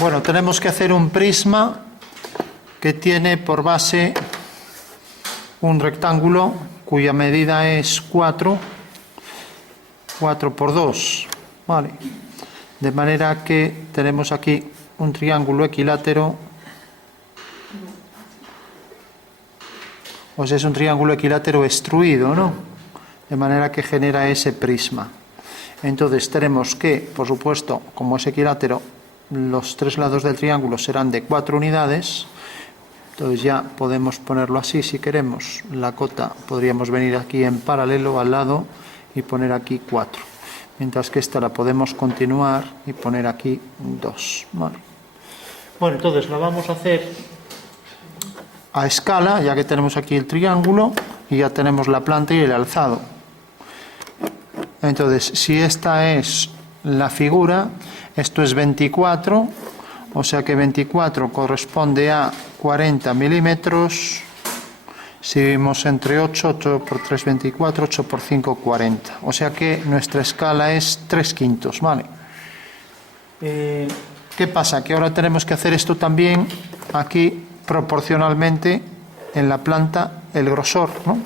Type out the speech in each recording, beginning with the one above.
Bueno, tenemos que hacer un prisma que tiene por base un rectángulo cuya medida es 4 por 2, ¿vale? De manera que tenemos aquí un triángulo equilátero, o sea, es un triángulo equilátero extruido, ¿no? De manera que genera ese prisma. Entonces tenemos que, por supuesto, como es equilátero, los tres lados del triángulo serán de 4 unidades. Entonces ya podemos ponerlo así si queremos. La cota podríamos venir aquí en paralelo al lado y poner aquí 4. Mientras que esta la podemos continuar y poner aquí 2. Vale. Bueno, entonces la vamos a hacer a escala, ya que tenemos aquí el triángulo y ya tenemos la planta y el alzado. Entonces, si esta es la figura, esto es 24, o sea que 24 corresponde a 40 milímetros. Si vimos entre 8 por 3, 24, 8 por 5, 40. O sea que nuestra escala es 3/5, ¿vale? ¿Qué pasa? Que ahora tenemos que hacer esto también aquí proporcionalmente en la planta, el grosor, ¿no?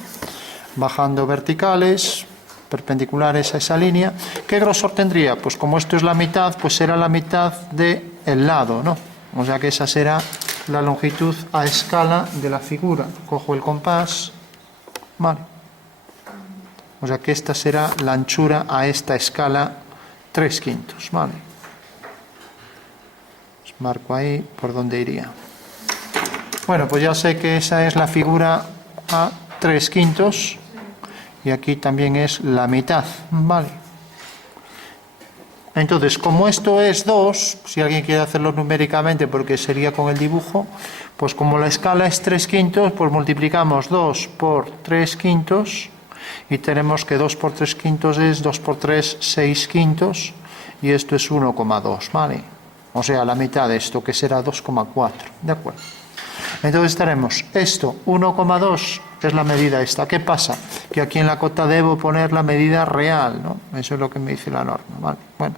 Bajando verticales, perpendiculares a esa línea. ¿Qué grosor tendría? Pues como esto es la mitad, pues será la mitad del lado, ¿no? O sea que esa será la longitud a escala de la figura. Cojo el compás, vale. O sea que esta será la anchura a esta escala 3/5, vale. Os marco ahí por donde iría. Bueno, pues ya sé que esa es la figura a 3/5 y aquí también es la mitad, vale. Entonces, como esto es 2, si alguien quiere hacerlo numéricamente porque sería con el dibujo, pues como la escala es 3/5, pues multiplicamos 2 por 3/5 y tenemos que 2 por 3/5 es 2 por 3, 6/5 y esto es 1,2, ¿vale? O sea, la mitad de esto, que será 2,4, ¿de acuerdo? Entonces tenemos esto, 1,2 es la medida esta. ¿Qué pasa? Que aquí en la cota debo poner la medida real, ¿no? Eso es lo que me dice la norma, ¿vale? Bueno,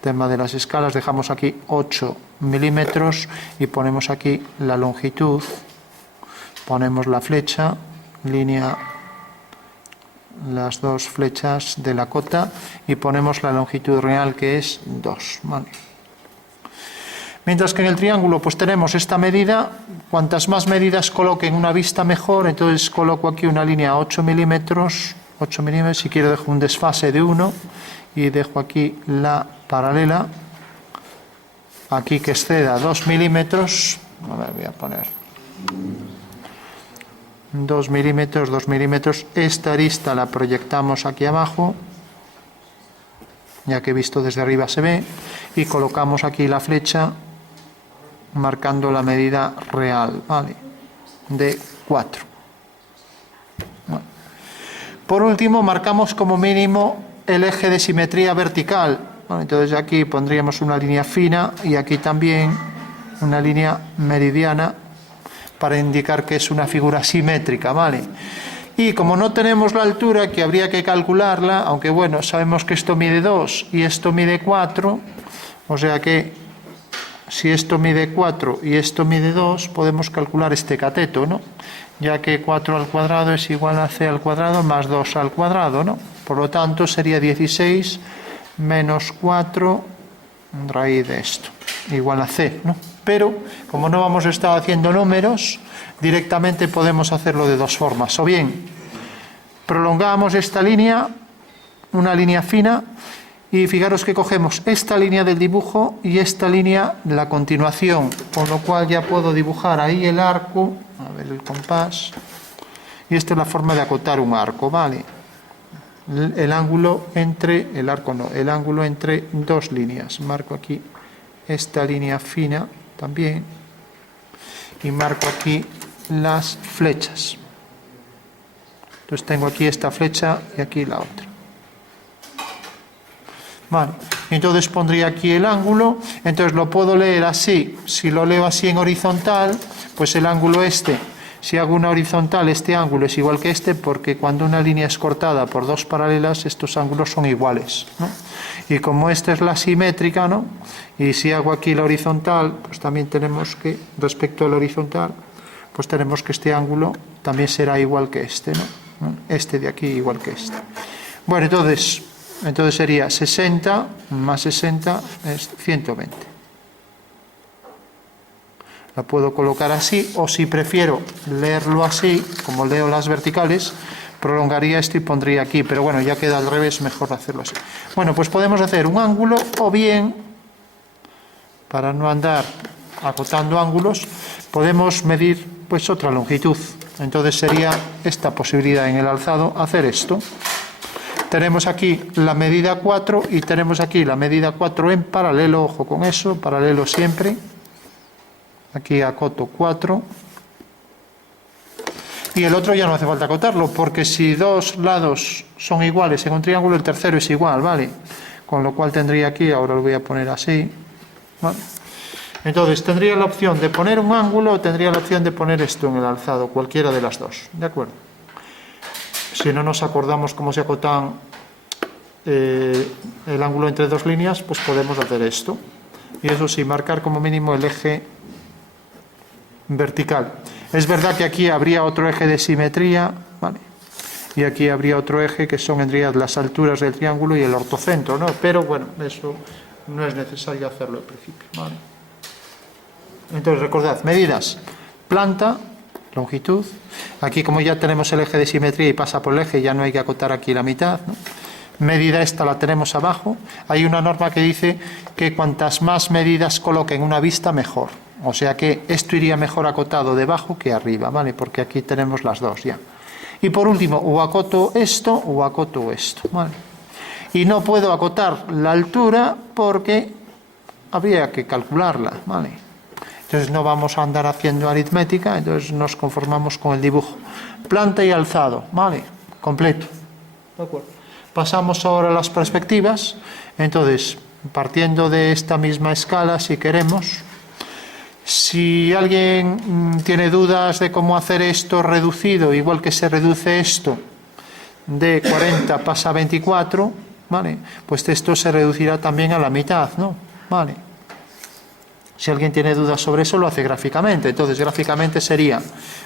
tema de las escalas, dejamos aquí 8 milímetros y ponemos aquí la longitud, ponemos la flecha, línea, las dos flechas de la cota y ponemos la longitud real que es 2, ¿vale? Mientras que en el triángulo pues tenemos esta medida, cuantas más medidas coloque en una vista mejor, entonces coloco aquí una línea a 8 milímetros, si quiero dejo un desfase de 1 y dejo aquí la paralela, aquí que exceda 2 milímetros, a ver, voy a poner 2 milímetros, esta arista la proyectamos aquí abajo, ya que visto desde arriba se ve, y colocamos aquí la flecha marcando la medida real, ¿vale? De 4. Bueno. Por último, marcamos como mínimo el eje de simetría vertical. Bueno, entonces aquí pondríamos una línea fina y aquí también una línea meridiana para indicar que es una figura simétrica, ¿vale? Y como no tenemos la altura, que habría que calcularla, aunque bueno, sabemos que esto mide 2 y esto mide 4, o sea que si esto mide 4 y esto mide 2, podemos calcular este cateto, ¿no? Ya que 4 al cuadrado es igual a c al cuadrado más 2 al cuadrado, ¿no? Por lo tanto, sería 16 menos 4 raíz de esto, igual a c, ¿no? Pero, como no vamos a estar haciendo números, directamente podemos hacerlo de dos formas. O bien, prolongamos esta línea, una línea fina, y fijaros que cogemos esta línea del dibujo y esta línea de la continuación, con lo cual ya puedo dibujar ahí el arco, a ver el compás, y esta es la forma de acotar un arco, ¿vale? El ángulo entre, el arco no, el ángulo entre dos líneas. Marco aquí esta línea fina también y marco aquí las flechas. Entonces tengo aquí esta flecha y aquí la otra. Vale, entonces pondría aquí el ángulo, entonces lo puedo leer así. Si lo leo así en horizontal, pues el ángulo este Si hago una horizontal, este ángulo es igual que este, porque cuando una línea es cortada por dos paralelas, estos ángulos son iguales, ¿no? Y como esta es la simétrica, ¿no? Y si hago aquí la horizontal, pues también tenemos que, respecto a la horizontal, pues tenemos que este ángulo también será igual que este, ¿no? Este de aquí igual que este. Bueno, entonces sería 60 más 60 es 120. La puedo colocar así, o si prefiero leerlo así, como leo las verticales, prolongaría esto y pondría aquí, pero bueno, ya queda al revés, mejor hacerlo así. Bueno, pues podemos hacer un ángulo, o bien, para no andar acotando ángulos, podemos medir pues otra longitud. Entonces sería esta posibilidad en el alzado, hacer esto. Tenemos aquí la medida 4 y tenemos aquí la medida 4 en paralelo, ojo con eso, paralelo siempre. Aquí acoto 4. Y el otro ya no hace falta acotarlo, porque si dos lados son iguales en un triángulo, el tercero es igual, ¿vale? Con lo cual tendría aquí, ahora lo voy a poner así, ¿vale? Entonces tendría la opción de poner un ángulo o tendría la opción de poner esto en el alzado, cualquiera de las dos, ¿de acuerdo? Si no nos acordamos cómo se acotan el ángulo entre dos líneas, pues podemos hacer esto. Y eso sí, marcar como mínimo el eje vertical. Es verdad que aquí habría otro eje de simetría, ¿vale? Y aquí habría otro eje que son en realidad las alturas del triángulo y el ortocentro, ¿no? Pero bueno, eso no es necesario hacerlo al principio, ¿vale? Entonces recordad, medidas, planta, longitud. Aquí como ya tenemos el eje de simetría y pasa por el eje, ya no hay que acotar aquí la mitad, ¿no? Medida esta la tenemos abajo. Hay una norma que dice que cuantas más medidas coloque en una vista, mejor. O sea que esto iría mejor acotado debajo que arriba, ¿vale? Porque aquí tenemos las dos ya. Y por último, o acoto esto o acoto esto, ¿vale? Y no puedo acotar la altura porque habría que calcularla, ¿vale? Entonces no vamos a andar haciendo aritmética, entonces nos conformamos con el dibujo. Planta y alzado, ¿vale? Completo. De acuerdo. Pasamos ahora a las perspectivas. Entonces, partiendo de esta misma escala, si queremos, si alguien tiene dudas de cómo hacer esto reducido, igual que se reduce esto, de 40 pasa a 24, ¿vale? Pues esto se reducirá también a la mitad, ¿no? ¿Vale? Si alguien tiene dudas sobre eso, lo hace gráficamente. Entonces, gráficamente sería,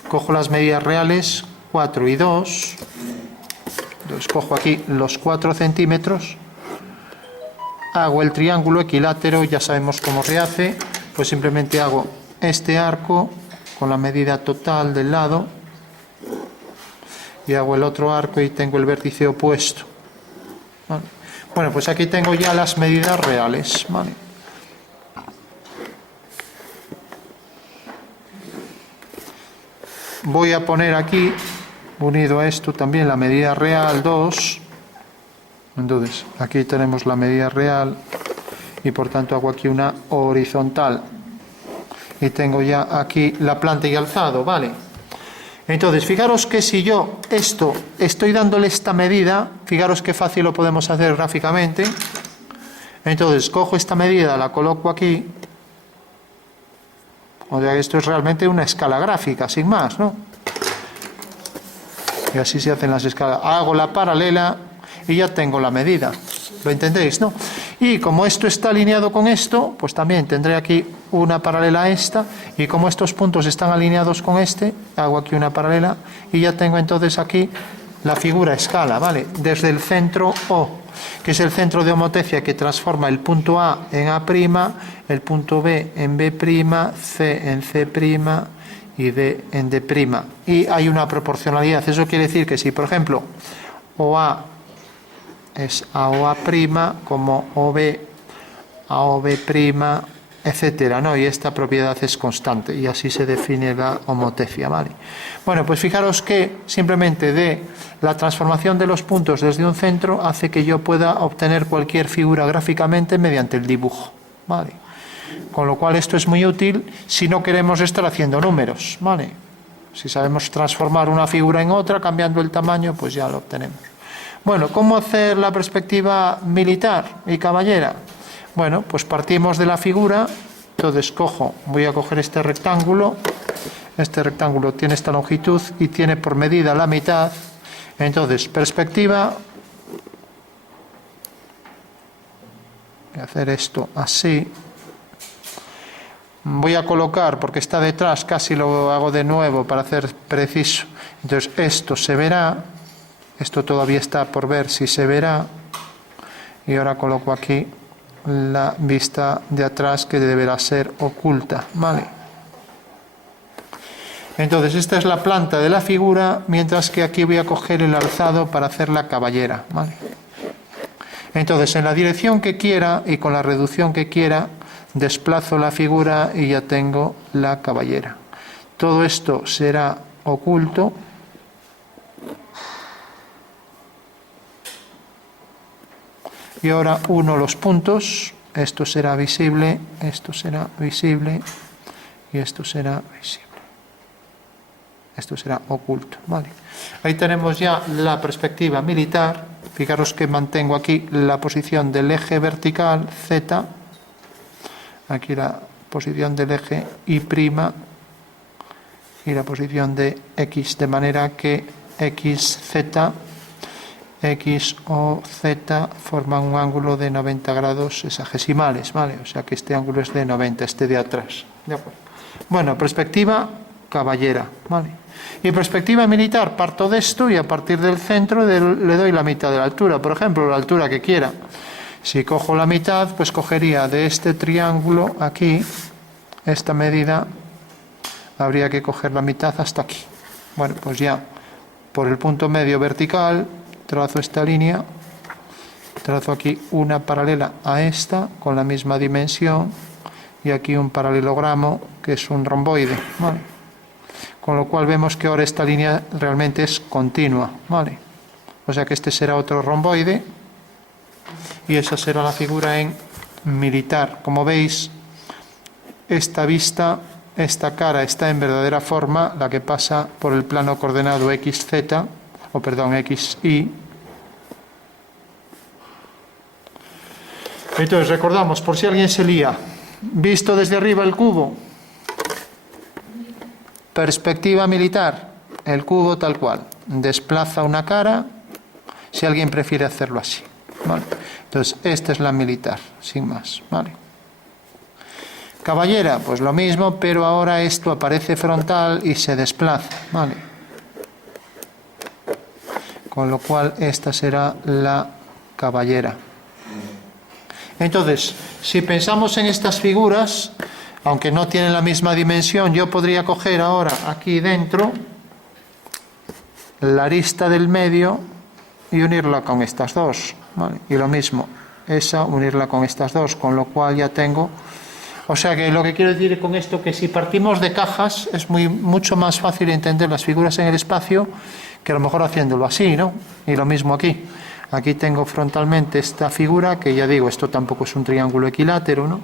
cojo las medidas reales, 4 y 2, entonces cojo aquí los 4 centímetros, hago el triángulo equilátero, ya sabemos cómo se hace, pues simplemente hago este arco con la medida total del lado y hago el otro arco y tengo el vértice opuesto, ¿vale? Bueno, pues aquí tengo ya las medidas reales, ¿vale? Voy a poner aquí, unido a esto también, la medida real 2. Entonces, aquí tenemos la medida real y por tanto hago aquí una horizontal. Y tengo ya aquí la planta y alzado, ¿vale? Entonces, fijaros que si yo esto estoy dándole esta medida, fijaros qué fácil lo podemos hacer gráficamente. Entonces, cojo esta medida, la coloco aquí. O sea, esto es realmente una escala gráfica, sin más, ¿no? Y así se hacen las escalas. Hago la paralela y ya tengo la medida. ¿Lo entendéis, no? Y como esto está alineado con esto, pues también tendré aquí una paralela a esta. Y como estos puntos están alineados con este, hago aquí una paralela y ya tengo entonces aquí la figura a escala, ¿vale? Desde el centro O, que es el centro de homotecia que transforma el punto A en A', el punto B en B', C en C' y D en D'. Y hay una proporcionalidad. Eso quiere decir que si, por ejemplo, OA es a OA', como OB a OB', etcétera, ¿no? Y esta propiedad es constante y así se define la homotecia, ¿vale? Bueno, pues fijaros que simplemente de la transformación de los puntos desde un centro hace que yo pueda obtener cualquier figura gráficamente mediante el dibujo, ¿vale? Con lo cual esto es muy útil si no queremos estar haciendo números, ¿vale? Si sabemos transformar una figura en otra cambiando el tamaño, pues ya lo obtenemos. Bueno, ¿cómo hacer la perspectiva militar y caballera? Bueno, pues partimos de la figura, entonces voy a coger este rectángulo, Este rectángulo tiene esta longitud y tiene por medida la mitad. Entonces, perspectiva, voy a hacer esto así. Voy a colocar, porque está detrás, casi lo hago de nuevo para hacer preciso. Entonces, esto se verá. Esto todavía está por ver si se verá. Y ahora coloco aquí la vista de atrás, que deberá ser oculta, ¿vale? Entonces, esta es la planta de la figura, mientras que aquí voy a coger el alzado para hacer la caballera, ¿vale? Entonces, en la dirección que quiera y con la reducción que quiera, desplazo la figura y ya tengo la caballera. Todo esto será oculto. Y ahora uno los puntos. Esto será visible, esto será visible y esto será visible. Esto será oculto, ¿vale? Ahí tenemos ya la perspectiva militar. Fijaros que mantengo aquí la posición del eje vertical Z. Aquí la posición del eje Y' y la posición de X, de manera que X, Z, X o Z forman un ángulo de 90 grados hexagesimales, ¿vale? O sea que este ángulo es de 90, este de atrás. ¿De acuerdo? Bueno, perspectiva caballera, ¿vale? Y perspectiva militar, parto de esto y a partir del centro le doy la mitad de la altura, por ejemplo, la altura que quiera. Si cojo la mitad, pues cogería de este triángulo aquí, esta medida, habría que coger la mitad hasta aquí. Bueno, pues ya por el punto medio vertical trazo esta línea, trazo aquí una paralela a esta con la misma dimensión y aquí un paralelogramo que es un romboide, ¿vale? Con lo cual vemos que ahora esta línea realmente es continua, ¿vale? O sea que este será otro romboide y esa será la figura en militar. Como veis, esta vista, esta cara está en verdadera forma, la que pasa por el plano coordenado XZ, o perdón, XY. Entonces recordamos, por si alguien se lía, visto desde arriba el cubo, perspectiva militar, el cubo tal cual, desplaza una cara, si alguien prefiere hacerlo así, ¿vale? Entonces esta es la militar, sin más, ¿vale? Caballera, pues lo mismo, pero ahora esto aparece frontal y se desplaza, ¿vale? Con lo cual esta será la caballera. Entonces, si pensamos en estas figuras, aunque no tienen la misma dimensión, yo podría coger ahora aquí dentro la arista del medio y unirla con estas dos, ¿vale? Y lo mismo, esa unirla con estas dos, con lo cual ya tengo... O sea que lo que quiero decir con esto, que si partimos de cajas es mucho más fácil entender las figuras en el espacio que a lo mejor haciéndolo así, ¿no? Y lo mismo aquí. Aquí tengo frontalmente esta figura, que ya digo, esto tampoco es un triángulo equilátero, ¿no?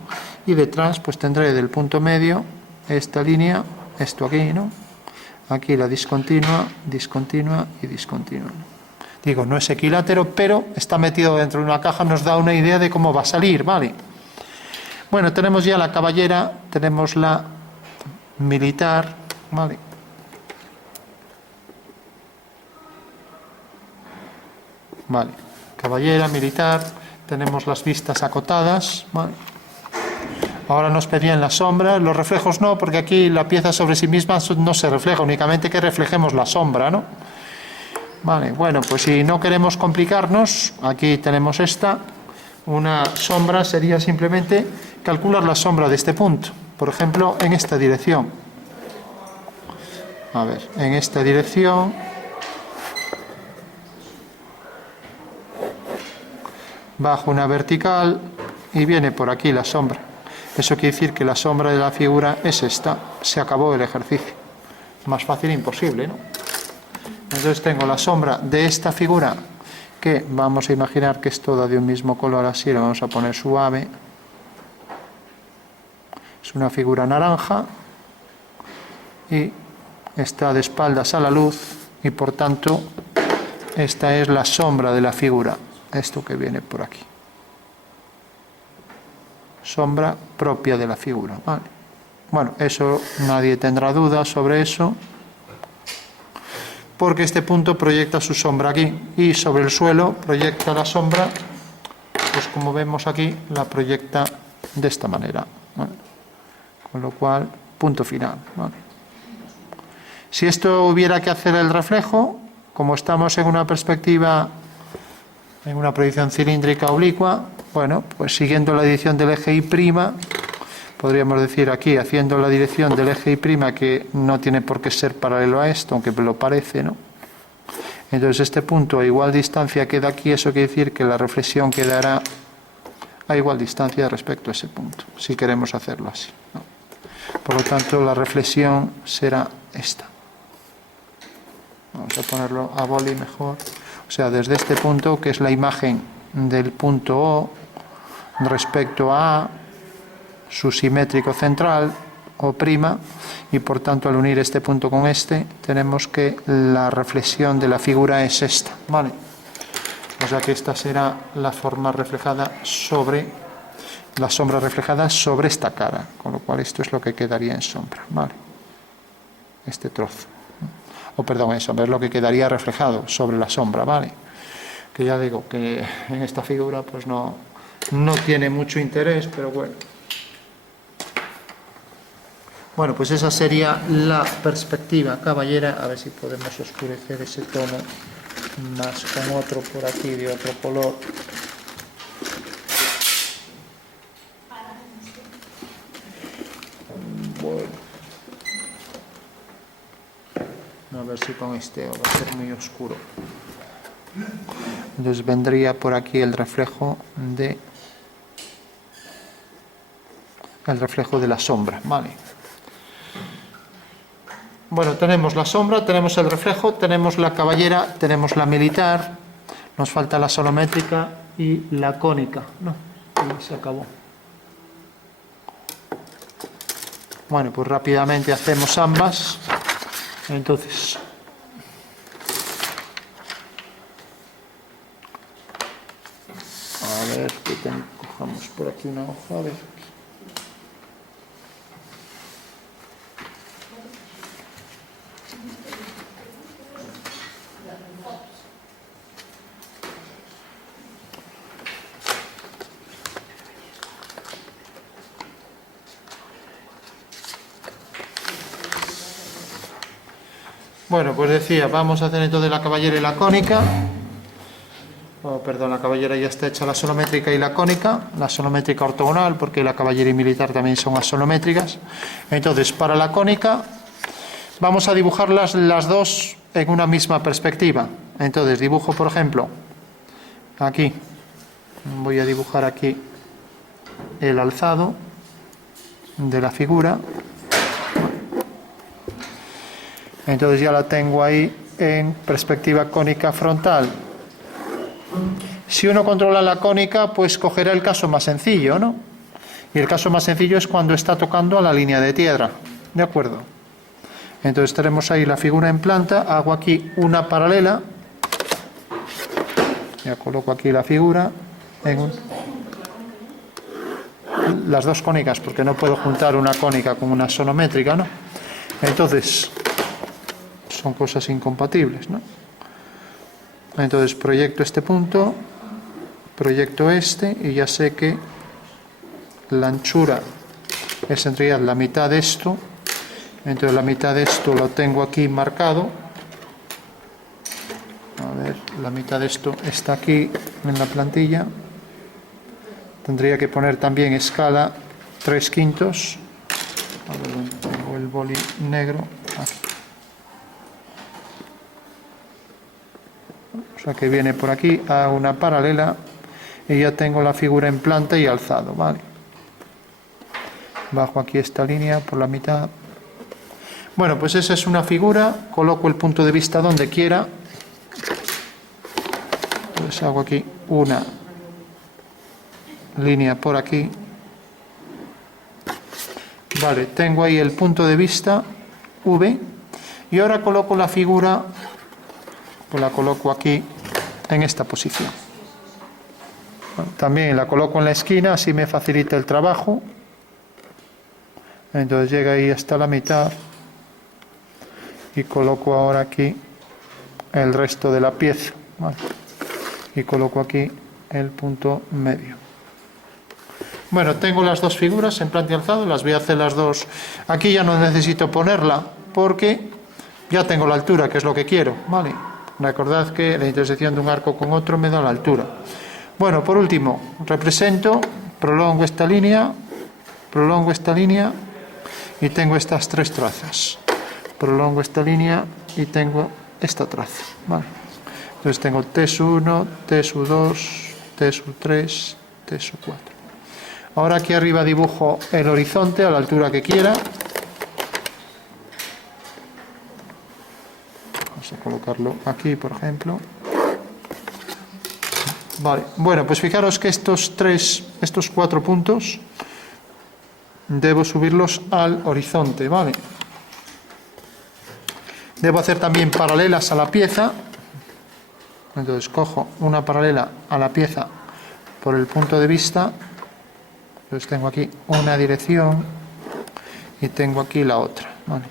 Y detrás pues tendré del punto medio esta línea, esto aquí, ¿no? Aquí la discontinua, discontinua y discontinua. Digo, no es equilátero, pero está metido dentro de una caja, nos da una idea de cómo va a salir, ¿vale? Bueno, tenemos ya la caballera, tenemos la militar, ¿vale? Vale, caballera, militar, tenemos las vistas acotadas, ¿vale? Ahora nos pedían las sombras, los reflejos no, porque aquí la pieza sobre sí misma no se refleja, únicamente que reflejemos la sombra, ¿no? Vale, bueno, pues si no queremos complicarnos, aquí tenemos esta, una sombra sería simplemente calcular la sombra de este punto, por ejemplo, en esta dirección. A ver, en esta dirección... bajo una vertical y viene por aquí la sombra. Eso quiere decir que la sombra de la figura es esta. Se acabó el ejercicio. Más fácil imposible, ¿no? Entonces tengo la sombra de esta figura, que vamos a imaginar que es toda de un mismo color, así la vamos a poner suave. Es una figura naranja y está de espaldas a la luz y por tanto esta es la sombra de la figura. Esto que viene por aquí. Sombra propia de la figura, ¿vale? Bueno, eso nadie tendrá dudas sobre eso, porque este punto proyecta su sombra aquí y sobre el suelo proyecta la sombra, pues como vemos aquí, la proyecta de esta manera, ¿vale? Con lo cual, punto final, ¿vale? Si esto hubiera que hacer el reflejo, como estamos en una perspectiva, en una proyección cilíndrica oblicua, bueno, pues siguiendo la dirección del eje Y', podríamos decir aquí, haciendo la dirección del eje Y', que no tiene por qué ser paralelo a esto, aunque lo parece, ¿no? Entonces este punto a igual distancia queda aquí, eso quiere decir que la reflexión quedará a igual distancia respecto a ese punto, si queremos hacerlo así, ¿no? Por lo tanto, la reflexión será esta. Vamos a ponerlo a boli mejor. O sea, desde este punto, que es la imagen del punto O respecto a su simétrico central, O', y por tanto al unir este punto con este, tenemos que la reflexión de la figura es esta, ¿vale? O sea que esta será la forma reflejada sobre, la sombra reflejada sobre esta cara, con lo cual esto es lo que quedaría en sombra, ¿vale? Este trozo. O perdón, eso es lo que quedaría reflejado sobre la sombra, ¿vale? Que ya digo que en esta figura pues no tiene mucho interés, pero bueno. Bueno, pues esa sería la perspectiva caballera. A ver si podemos oscurecer ese tono más con otro por aquí de otro color. Bueno. A ver si con este va a ser muy oscuro. Entonces vendría por aquí el reflejo de la sombra, ¿vale? Bueno, tenemos la sombra, tenemos el reflejo, tenemos la caballera, tenemos la militar, nos falta la solométrica y la cónica, ¿no? Y se acabó. Bueno, pues rápidamente hacemos ambas. Entonces, a ver, que cojamos por aquí una hoja, a ver. Bueno, pues decía, vamos a hacer entonces la caballera y la cónica. Oh, perdón, la caballera ya está hecha, la solométrica y la cónica. La solométrica ortogonal, porque la caballera y militar también son asolométricas. Entonces, para la cónica, vamos a dibujarlas las dos en una misma perspectiva. Entonces, dibujo, por ejemplo, aquí. Voy a dibujar aquí el alzado de la figura. Entonces ya la tengo ahí en perspectiva cónica frontal. Si uno controla la cónica, pues cogerá el caso más sencillo, ¿no? Y el caso más sencillo es cuando está tocando a la línea de tierra, ¿de acuerdo? Entonces tenemos ahí la figura en planta, hago aquí una paralela, ya coloco aquí la figura, las dos cónicas, porque no puedo juntar una cónica con una sonométrica, ¿no? Entonces son cosas incompatibles, ¿no? Entonces proyecto este punto, proyecto este y ya sé que la anchura es en realidad la mitad de esto. Entonces la mitad de esto lo tengo aquí marcado. A ver, la mitad de esto está aquí en la plantilla. Tendría que poner también escala 3/5. A ver, tengo el boli negro aquí. O sea que viene por aquí a una paralela y ya tengo la figura en planta y alzado, ¿vale? Bajo aquí esta línea por la mitad. Bueno, pues esa es una figura, coloco el punto de vista donde quiera. Pues hago aquí una línea por aquí. Vale, tengo ahí el punto de vista V y ahora coloco la figura, pues la coloco aquí en esta posición. Bueno, también la coloco en la esquina, así me facilita el trabajo. Entonces llega ahí hasta la mitad y coloco ahora aquí el resto de la pieza, ¿vale? Y coloco aquí el punto medio. Bueno, tengo las dos figuras en planta y alzado, las voy a hacer las dos. Aquí ya no necesito ponerla porque ya tengo la altura, que es lo que quiero, ¿vale? Recordad que la intersección de un arco con otro me da la altura. Bueno, por último, represento, prolongo esta línea y tengo estas tres trazas. Prolongo esta línea y tengo esta traza, ¿vale? Entonces tengo T1, T2, T3, T4. Ahora aquí arriba dibujo el horizonte a la altura que quiera. Vamos a colocarlo aquí, por ejemplo. Vale, bueno, pues fijaros que estos cuatro puntos debo subirlos al horizonte, ¿vale? Debo hacer también paralelas a la pieza. Entonces cojo una paralela a la pieza por el punto de vista. Entonces tengo aquí una dirección y tengo aquí la otra, ¿vale?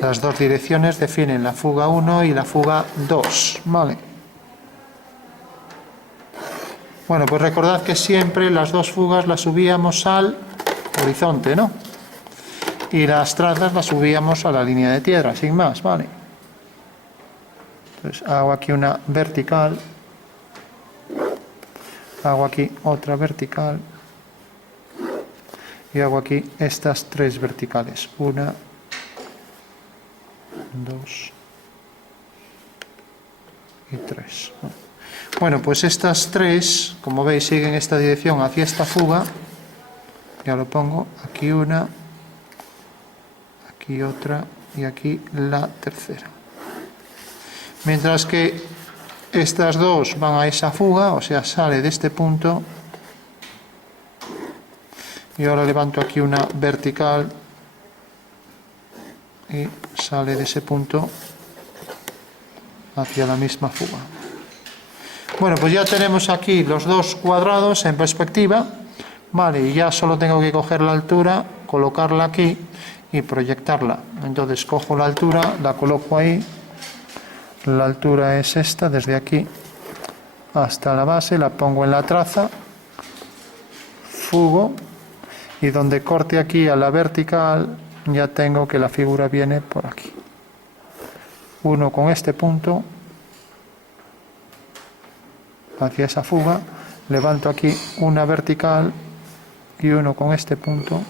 Las dos direcciones definen la fuga 1 y la fuga 2, ¿vale? Bueno, pues recordad que siempre las dos fugas las subíamos al horizonte, ¿no? Y las trazas las subíamos a la línea de tierra, sin más, ¿vale? Entonces hago aquí una vertical, hago aquí otra vertical y hago aquí estas tres verticales, 1, 2 y 3. Bueno, pues estas tres, como veis, siguen esta dirección hacia esta fuga. Ya lo pongo, aquí una, aquí otra y aquí la tercera. Mientras que estas dos van a esa fuga, o sea, sale de este punto. Y ahora levanto aquí una vertical y sale de ese punto hacia la misma fuga. Bueno, pues ya tenemos aquí los dos cuadrados en perspectiva, vale, y ya solo tengo que coger la altura, colocarla aquí y proyectarla. Entonces cojo la altura, la coloco ahí, la altura es esta, desde aquí hasta la base, la pongo en la traza, fugo, y donde corte aquí a la vertical, ya tengo que la figura viene por aquí. Uno con este punto hacia esa fuga, levanto aquí una vertical y uno con este punto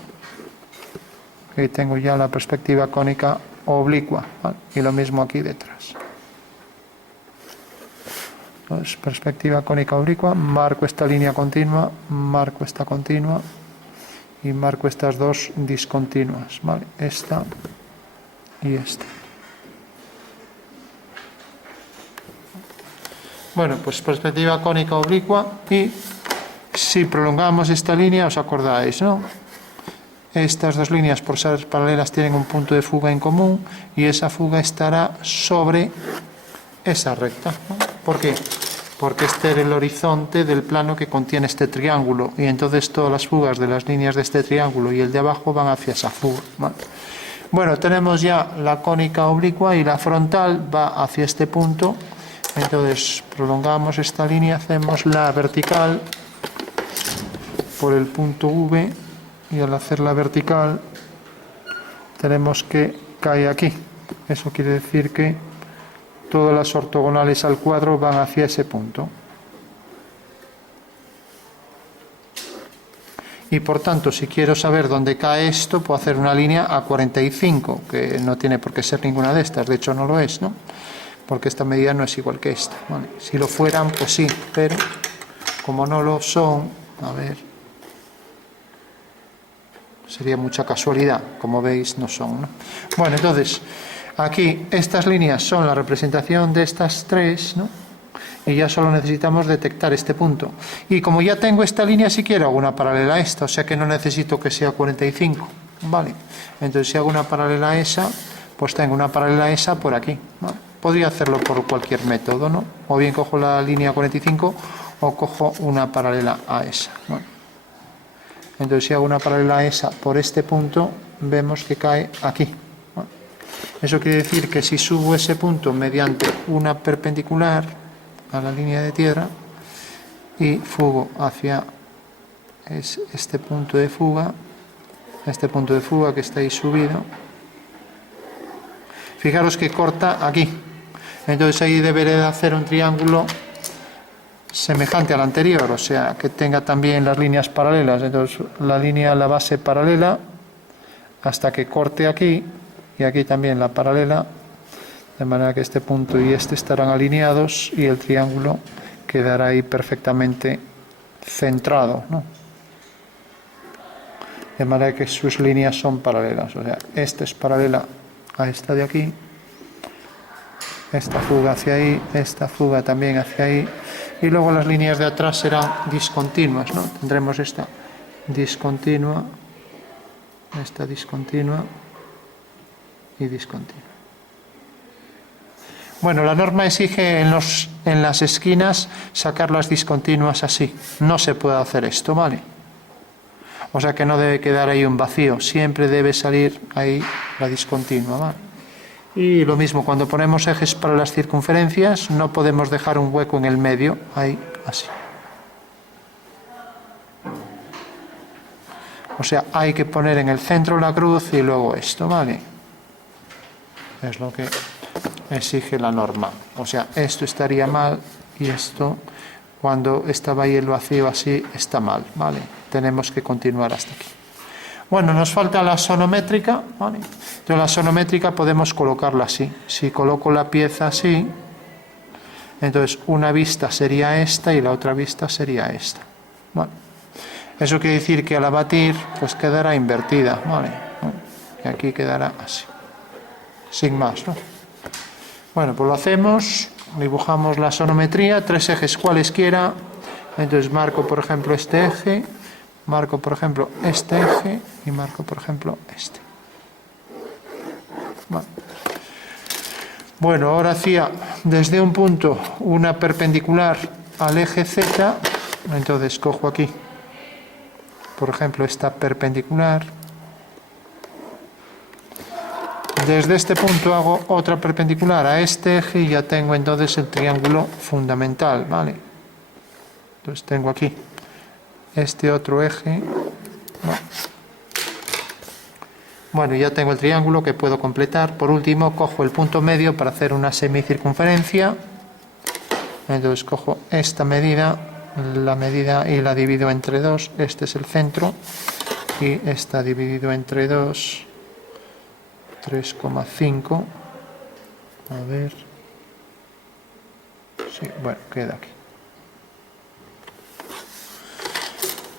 y tengo ya la perspectiva cónica oblicua, ¿vale? Y lo mismo aquí detrás. Entonces, perspectiva cónica oblicua, marco esta línea continua, marco esta continua y marco estas dos discontinuas, ¿vale? Esta y esta. Bueno, pues perspectiva cónica oblicua, y si prolongamos esta línea, os acordáis, ¿no? Estas dos líneas, por ser paralelas, tienen un punto de fuga en común y esa fuga estará sobre esa recta, ¿no? ¿Por qué? Porque este es el horizonte del plano que contiene este triángulo y entonces todas las fugas de las líneas de este triángulo y el de abajo van hacia esa fuga, ¿vale? Bueno, tenemos ya la cónica oblicua y la frontal va hacia este punto. Entonces prolongamos esta línea, hacemos la vertical por el punto V y al hacer la vertical tenemos que cae aquí. Eso quiere decir que todas las ortogonales al cuadro van hacia ese punto. Y por tanto, si quiero saber dónde cae esto, puedo hacer una línea a 45, que no tiene por qué ser ninguna de estas, de hecho no lo es, ¿no? Porque esta medida no es igual que esta, ¿vale? Si lo fueran, pues sí, pero como no lo son, a ver, sería mucha casualidad, como veis no son, ¿no? Bueno, entonces, aquí estas líneas son la representación de estas tres, ¿no? Y ya solo necesitamos detectar este punto. Y como ya tengo esta línea, si quiero hago una paralela a esta, o sea que no necesito que sea 45, ¿vale? Entonces si hago una paralela a esa, pues tengo una paralela a esa por aquí, ¿vale? Podría hacerlo por cualquier método, ¿no? O bien cojo la línea 45 o cojo una paralela a esa, ¿vale? Entonces si hago una paralela a esa por este punto, vemos que cae aquí. Bueno, eso quiere decir que si subo ese punto mediante una perpendicular a la línea de tierra y fugo hacia este punto de fuga que está ahí subido, fijaros que corta aquí. Entonces ahí deberé de hacer un triángulo semejante al anterior, o sea, que tenga también las líneas paralelas. Entonces la base paralela hasta que corte aquí, y aquí también la paralela, de manera que este punto y este estarán alineados y el triángulo quedará ahí perfectamente centrado, ¿no? De manera que sus líneas son paralelas, o sea, esta es paralela a esta de aquí, esta fuga hacia ahí, esta fuga también hacia ahí, y luego las líneas de atrás serán discontinuas, ¿no? Tendremos esta discontinua y discontinua. Bueno, la norma exige en las esquinas sacar las discontinuas así. No se puede hacer esto, ¿vale? O sea que no debe quedar ahí un vacío. Siempre debe salir ahí la discontinua, ¿vale? Y lo mismo, cuando ponemos ejes para las circunferencias, no podemos dejar un hueco en el medio, ahí, así. O sea, hay que poner en el centro la cruz y luego esto, ¿vale? Es lo que exige la norma. O sea, esto estaría mal y esto, cuando estaba ahí el vacío así, está mal, ¿vale? Tenemos que continuar hasta aquí. Bueno, nos falta la sonométrica, ¿vale? Entonces la sonométrica podemos colocarla así. Si coloco la pieza así, entonces una vista sería esta y la otra vista sería esta, ¿vale? Eso quiere decir que al abatir, pues quedará invertida, ¿vale? Y aquí quedará así, sin más, ¿no? Bueno, pues lo hacemos, dibujamos la sonometría, 3 ejes cualesquiera. Entonces marco, por ejemplo, este eje, marco, por ejemplo, este eje y marco, por ejemplo, este. Vale. Bueno, ahora hacía desde un punto una perpendicular al eje Z, entonces cojo aquí, por ejemplo, esta perpendicular. Desde este punto hago otra perpendicular a este eje y ya tengo entonces el triángulo fundamental, ¿vale? Entonces tengo aquí este otro eje. Bueno, ya tengo el triángulo que puedo completar. Por último, cojo el punto medio para hacer una semicircunferencia. Entonces cojo esta medida, la medida y la divido entre 2. Este es el centro y está dividido entre 2. 3,5. A ver. Sí, bueno, queda aquí.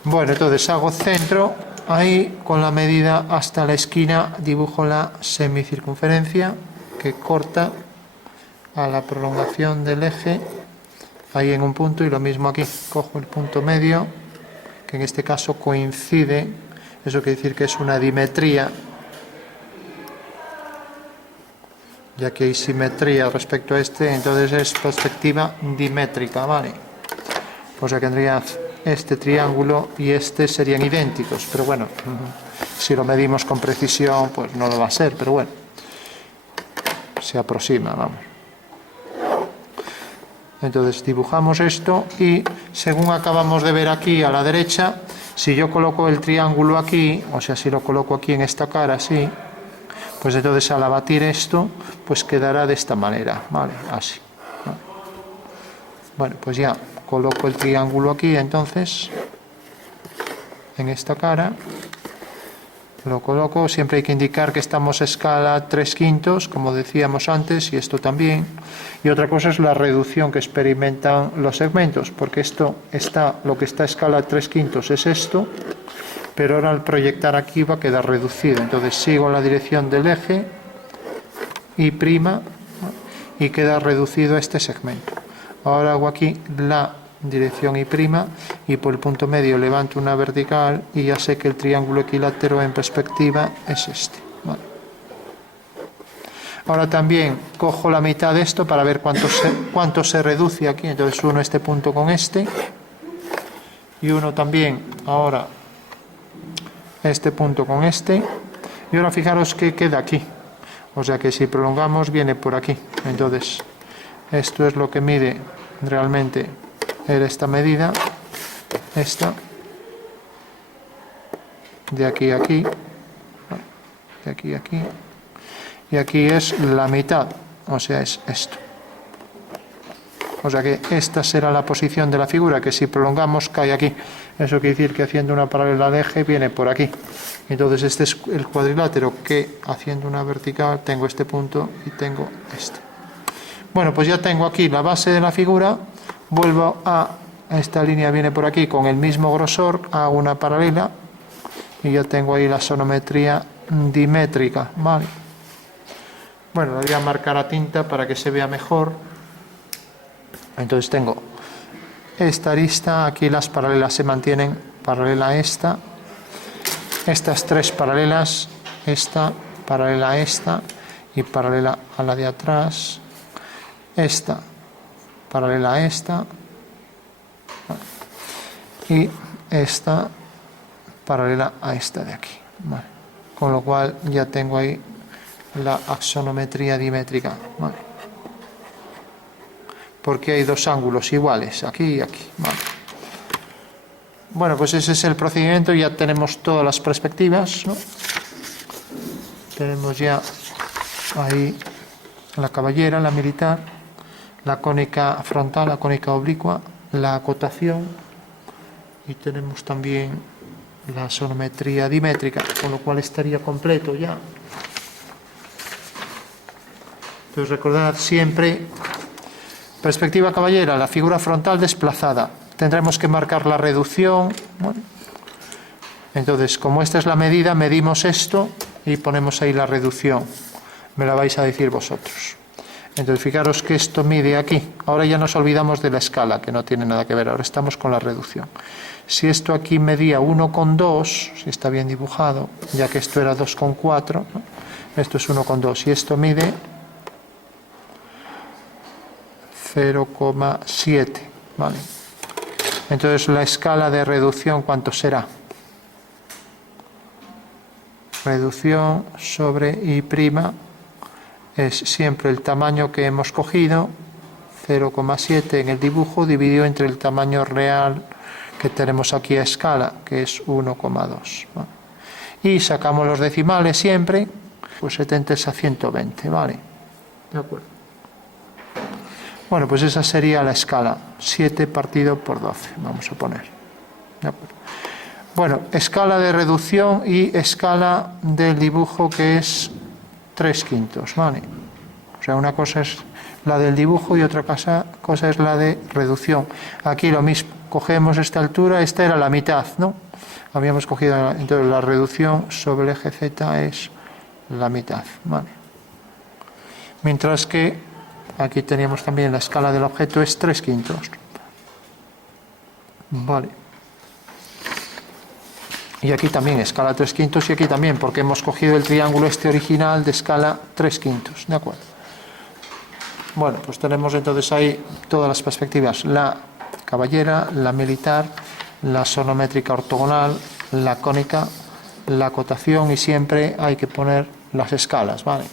Bueno, entonces hago centro, ahí con la medida hasta la esquina dibujo la semicircunferencia que corta a la prolongación del eje, ahí en un punto, y lo mismo aquí, cojo el punto medio, que en este caso coincide, eso quiere decir que es una dimetría, ya que hay simetría respecto a este, entonces es perspectiva dimétrica, ¿vale? O sea que tendría este triángulo y este serían idénticos, pero bueno, si lo medimos con precisión, pues no lo va a ser, pero bueno, se aproxima, vamos. Entonces dibujamos esto y según acabamos de ver aquí a la derecha, si yo coloco el triángulo aquí, o sea, si lo coloco aquí en esta cara, así, pues entonces al abatir esto, pues quedará de esta manera, ¿vale? Así. Bueno, pues ya coloco el triángulo aquí, entonces, en esta cara, lo coloco, siempre hay que indicar que estamos a escala 3/5, como decíamos antes, y esto también, y otra cosa es la reducción que experimentan los segmentos, porque esto está, lo que está a escala 3/5 es esto, pero ahora al proyectar aquí va a quedar reducido, entonces sigo la dirección del eje, y prima, y queda reducido a este segmento. Ahora hago aquí la dirección y prima y por el punto medio levanto una vertical y ya sé que el triángulo equilátero en perspectiva es este. Vale. Ahora también cojo la mitad de esto para ver cuánto se reduce aquí. Entonces uno este punto con este y uno también ahora este punto con este, y ahora fijaros que queda aquí, o sea que si prolongamos viene por aquí. Entonces esto es lo que mide realmente esta medida, esta, de aquí a aquí, de aquí a aquí, y aquí es la mitad, o sea es esto. O sea que esta será la posición de la figura, que si prolongamos cae aquí. Eso quiere decir que haciendo una paralela de eje viene por aquí. Entonces este es el cuadrilátero, que haciendo una vertical tengo este punto y tengo este. Bueno, pues ya tengo aquí la base de la figura, vuelvo a esta línea, viene por aquí con el mismo grosor, hago una paralela y ya tengo ahí la sonometría dimétrica, ¿vale? Bueno, lo voy a marcar a tinta para que se vea mejor. Entonces tengo esta arista, aquí las paralelas se mantienen, paralela a esta, estas tres paralelas, esta, paralela a esta y paralela a la de atrás, esta, paralela a esta y esta, paralela a esta de aquí, ¿vale? Con lo cual ya tengo ahí la axonometría dimétrica, ¿vale? Porque hay dos ángulos iguales, aquí y aquí, ¿vale? Bueno, pues ese es el procedimiento, ya tenemos todas las perspectivas, ¿no? Tenemos ya ahí la caballera, la militar, la cónica frontal, la cónica oblicua, la acotación, y tenemos también la sonometría dimétrica, con lo cual estaría completo ya. Entonces recordad siempre, perspectiva caballera, la figura frontal desplazada. Tendremos que marcar la reducción. Bueno, entonces, como esta es la medida, medimos esto y ponemos ahí la reducción. Me la vais a decir vosotros. Entonces, fijaros que esto mide aquí. Ahora ya nos olvidamos de la escala, que no tiene nada que ver. Ahora estamos con la reducción. Si esto aquí medía 1,2, si está bien dibujado, ya que esto era 2,4, ¿no? Esto es 1,2 y esto mide 0,7, ¿vale? Entonces la escala de reducción, ¿cuánto será? Reducción sobre I' es siempre el tamaño que hemos cogido, 0,7 en el dibujo, dividido entre el tamaño real que tenemos aquí a escala, que es 1,2, ¿vale? Y sacamos los decimales siempre, pues 70 es a 120, ¿vale? De acuerdo. Bueno, pues esa sería la escala, 7 partido por 12, vamos a poner. ¿De acuerdo? Bueno, escala de reducción y escala del dibujo, que es 3/5, ¿vale? O sea, una cosa es la del dibujo y otra cosa es la de reducción. Aquí lo mismo, cogemos esta altura, esta era la mitad, ¿no? Habíamos cogido, entonces la reducción sobre el eje Z es la mitad, ¿vale? Mientras que aquí teníamos también la escala del objeto es 3/5. Vale. Y aquí también escala 3/5 y aquí también, porque hemos cogido el triángulo este original de escala 3/5. ¿De acuerdo? Bueno, pues tenemos entonces ahí todas las perspectivas. La caballera, la militar, la sonométrica ortogonal, la cónica, la acotación, y siempre hay que poner las escalas, ¿vale?